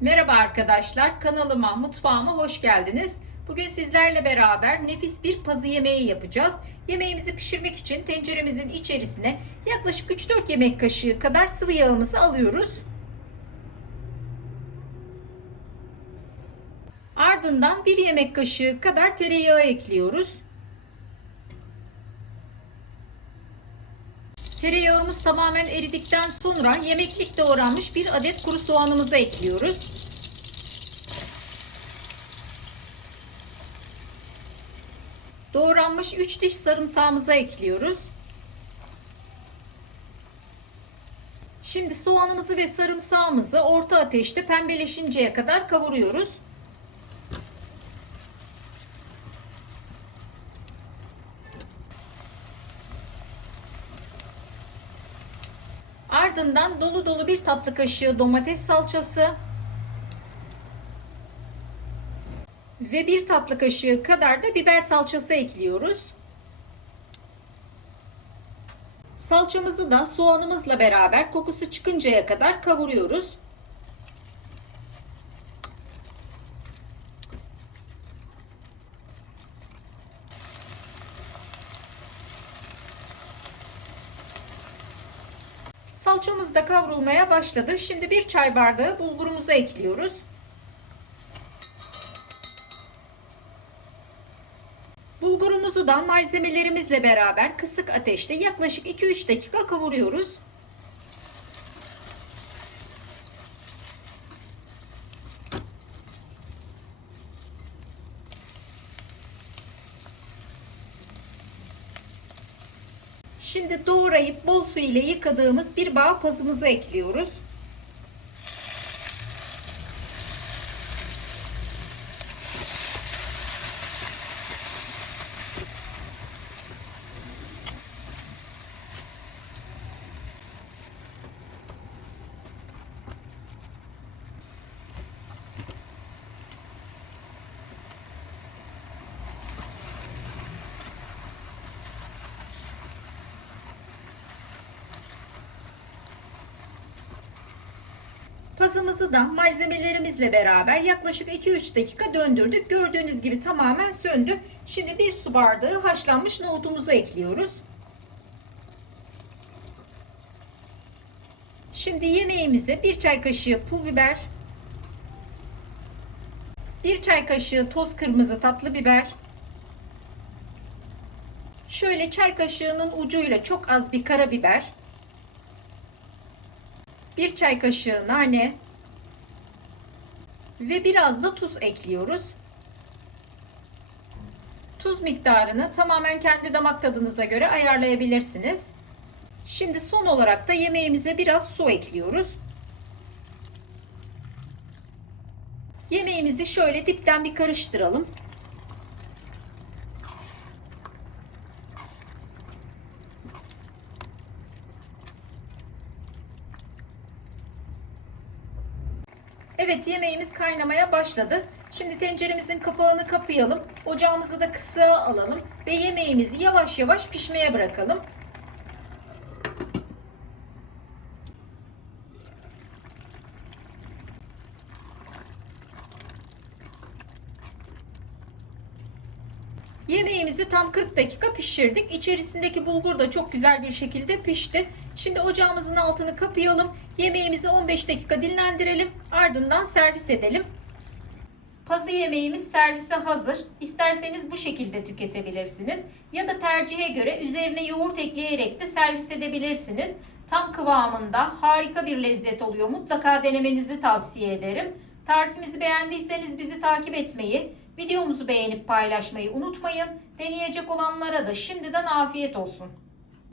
Merhaba arkadaşlar, kanalıma, mutfağıma hoş geldiniz. Bugün sizlerle beraber nefis bir pazı yemeği yapacağız. Yemeğimizi pişirmek için tenceremizin içerisine yaklaşık 3-4 yemek kaşığı kadar sıvı yağımızı alıyoruz. Ardından 1 yemek kaşığı kadar tereyağı ekliyoruz. Tereyağımız tamamen eridikten sonra yemeklik doğranmış bir adet kuru soğanımızı ekliyoruz. Doğranmış 3 diş sarımsağımızı ekliyoruz. Şimdi soğanımızı ve sarımsağımızı orta ateşte pembeleşinceye kadar kavuruyoruz. Ardından dolu dolu bir tatlı kaşığı domates salçası ve bir tatlı kaşığı kadar da biber salçası ekliyoruz. Salçamızı da soğanımızla beraber kokusu çıkıncaya kadar kavuruyoruz. Salçamız da kavrulmaya başladı. Şimdi bir çay bardağı bulgurumuzu ekliyoruz. Bulgurumuzu da malzemelerimizle beraber kısık ateşte yaklaşık 2-3 dakika kavuruyoruz. Şimdi doğrayıp bol su ile yıkadığımız bir bağ pazımızı ekliyoruz. Pazımızı da malzemelerimizle beraber yaklaşık 2-3 dakika döndürdük. Gördüğünüz gibi tamamen söndü. Şimdi bir su bardağı haşlanmış nohutumuzu ekliyoruz. Şimdi yemeğimize bir çay kaşığı pul biber, bir çay kaşığı toz kırmızı tatlı biber, şöyle çay kaşığının ucuyla çok az bir karabiber, bir çay kaşığı nane ve biraz da tuz ekliyoruz. Tuz miktarını tamamen kendi damak tadınıza göre ayarlayabilirsiniz. Şimdi son olarak da yemeğimize biraz su ekliyoruz. Yemeğimizi şöyle dipten bir karıştıralım. Evet yemeğimiz kaynamaya başladı. Şimdi tenceremizin kapağını kapayalım. Ocağımızı da kısığa alalım ve yemeğimizi yavaş yavaş pişmeye bırakalım. Yemeğimizi tam 40 dakika pişirdik. İçerisindeki bulgur da çok güzel bir şekilde pişti. Şimdi ocağımızın altını kapayalım. Yemeğimizi 15 dakika dinlendirelim. Ardından servis edelim. Pazı yemeğimiz servise hazır. İsterseniz bu şekilde tüketebilirsiniz. Ya da tercihe göre üzerine yoğurt ekleyerek de servis edebilirsiniz. Tam kıvamında harika bir lezzet oluyor. Mutlaka denemenizi tavsiye ederim. Tarifimizi beğendiyseniz bizi takip etmeyi, videomuzu beğenip paylaşmayı unutmayın. Deneyecek olanlara da şimdiden afiyet olsun.